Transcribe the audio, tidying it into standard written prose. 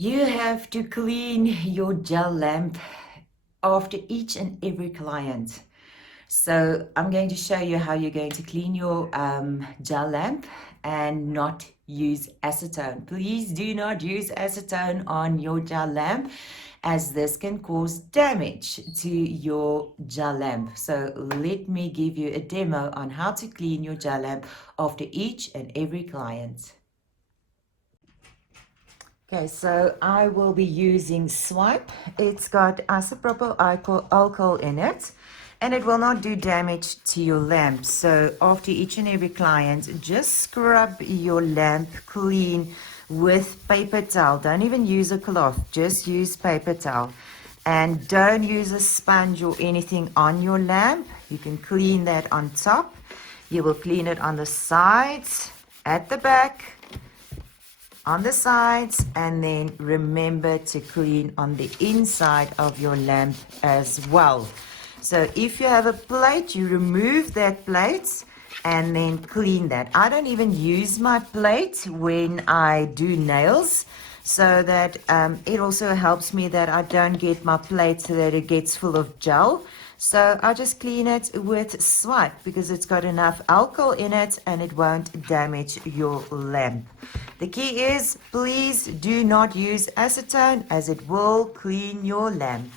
You have to clean your gel lamp after each and every client. So I'm going to show you how you're going to clean your gel lamp and not use acetone. Please do not use acetone on your gel lamp, as this can cause damage to your gel lamp. So let me give you a demo on how to clean your gel lamp after each and every client. Okay, so I will be using Swipe. It's got isopropyl alcohol in it, and it will not do damage to your lamp. So after each and every client, just scrub your lamp clean with paper towel. Don't even use a cloth, just use paper towel. And don't use a sponge or anything on your lamp. You can clean that on top. You will clean it on the sides, at the back, on the sides, and then remember to clean on the inside of your lamp as well. So if you have a plate, you remove that plate and then clean that. I don't even use my plate when I do nails, so that it also helps me that I don't get my plate so that it gets full of gel. So I just clean it with Swipe because it's got enough alcohol in it and it won't damage your lamp. The key is, please do not use acetone, as it will clean your lamp.